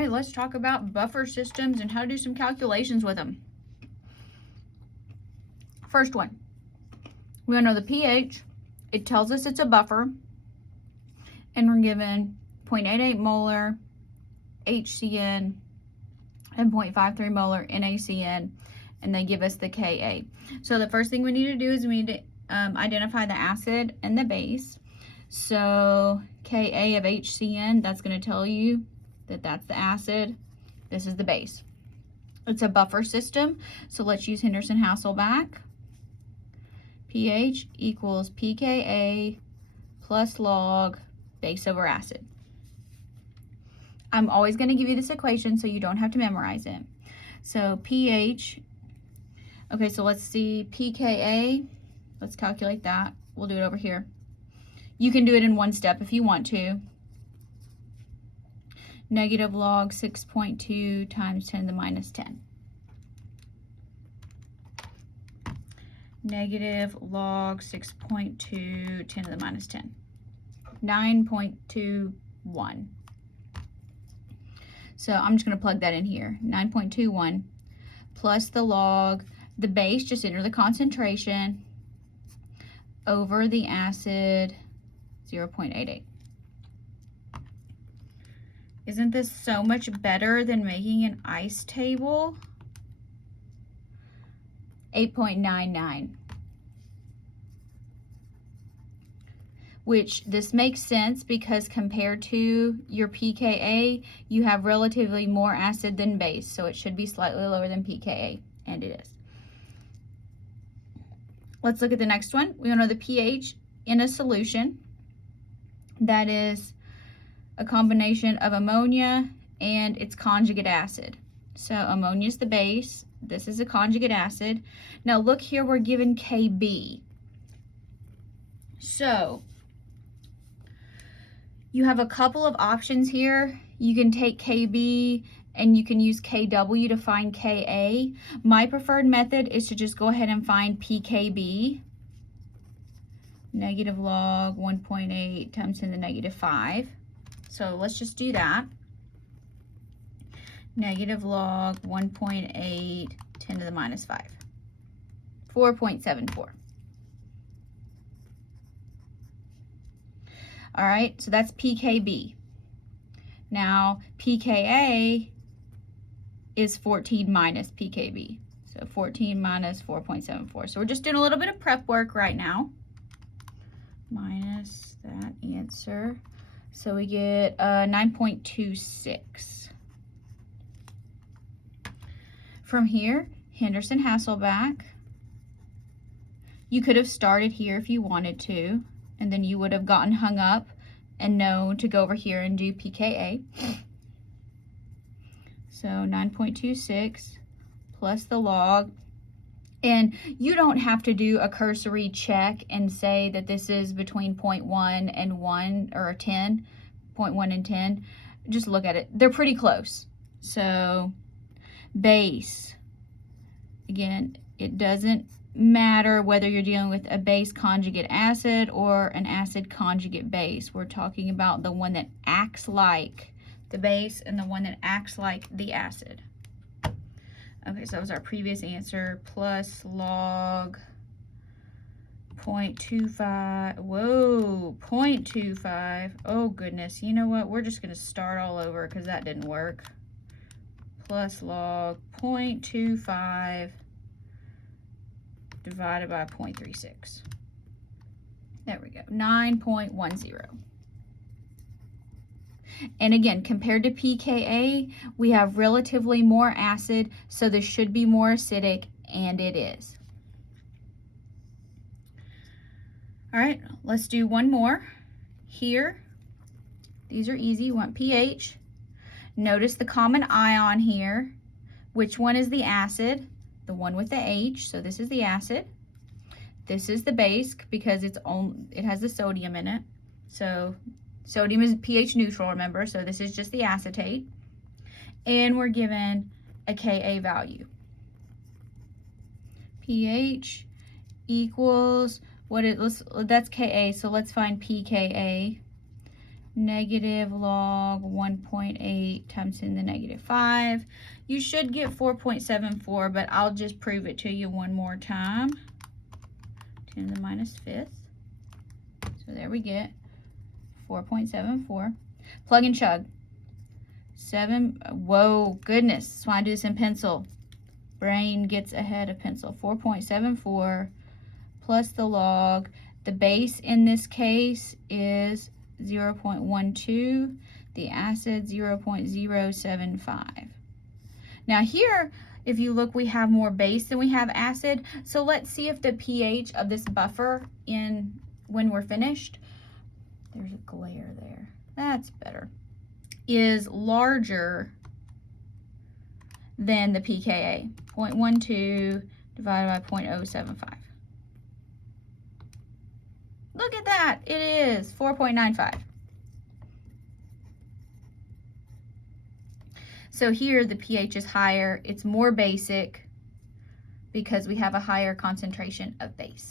right, let's talk about buffer systems and how to do some calculations with them. First one, we want to know the pH. It tells us it's a buffer, and we're given 0.88 molar HCN and 0.53 molar NaCN, and they give us the Ka. So the first thing we need to do is we need to identify the acid and the base. So Ka of HCN, that's going to tell you that that's the acid. This is the base. It's a buffer system, so let's use Henderson-Hasselbalch. pH equals pKa plus log base over acid. I'm always going to give you this equation so you don't have to memorize it. So pH, okay, so let's see pKa. Let's calculate that. We'll do it over here. You can do it in one step if you want to. Negative log 6.2 times 10 to the minus 10. Negative log 6.2, 10 to the minus 10. 9.21. So I'm just going to plug that in here. 9.21 plus the log, the base, just enter the concentration, over the acid, 0.88. Isn't this so much better than making an ice table? 8.99. Which this makes sense because compared to your pKa, you have relatively more acid than base, so it should be slightly lower than pKa, and it is. Let's look at the next one. We want to know the pH in a solution that is a combination of ammonia and its conjugate acid. So ammonia is the base, this is a conjugate acid. Now look here, we're given Kb. So you have a couple of options here. You can take Kb and you can use Kw to find Ka. My preferred method is to just go ahead and find pKb. Negative log 1.8 times 10 to the negative 5. So let's just do that. Negative log 1.8 10 to the minus 5. 4.74. All right, so that's pKb. Now, pKa is 14 minus pKb. So 14 minus 4.74. So we're just doing a little bit of prep work right now. Minus that answer. So we get 9.26. From here, Henderson-Hasselbalch. You could have started here if you wanted to, and then you would have gotten hung up and known to go over here and do pKa. So 9.26 plus the log. And you don't have to do a cursory check and say that this is between 0.1 and 1 or 10, 0.1 and 10. Just look at it. They're pretty close. So base, again, it doesn't matter whether you're dealing with a base conjugate acid or an acid conjugate base. We're talking about the one that acts like the base and the one that acts like the acid. Okay, so that was our previous answer, plus log 0.25. Whoa, 0.25. Oh goodness, you know what? We're just gonna start all over because that didn't work. Plus log 0.25 divided by 0.36. There we go, 9.10. And again, compared to pKa, we have relatively more acid, so this should be more acidic, and it is. All right, let's do one more. Here, these are easy. You want pH. Notice the common ion here. Which one is the acid? The one with the H, so this is the acid. This is the base because it has the sodium in it. So sodium is pH neutral, remember, so this is just the acetate. And we're given a Ka value. pH equals, that's Ka, so let's find pKa. negative log 1.8 times 10 to the negative 5. You should get 4.74, but I'll just prove it to you one more time. 10 to the minus 5th. So there we get 4.74. Plug and chug. 7, whoa, goodness. That's why I do this in pencil. Brain gets ahead of pencil. 4.74 plus the log. The base in this case is 0.12. The acid 0.075. Now here, if you look, we have more base than we have acid. So let's see if the pH of this buffer when we're finished, there's a glare there. That's better. Is larger than the pKa. 0.12 divided by 0.075. Look at that. It is 4.95. So here the pH is higher. It's more basic because we have a higher concentration of base.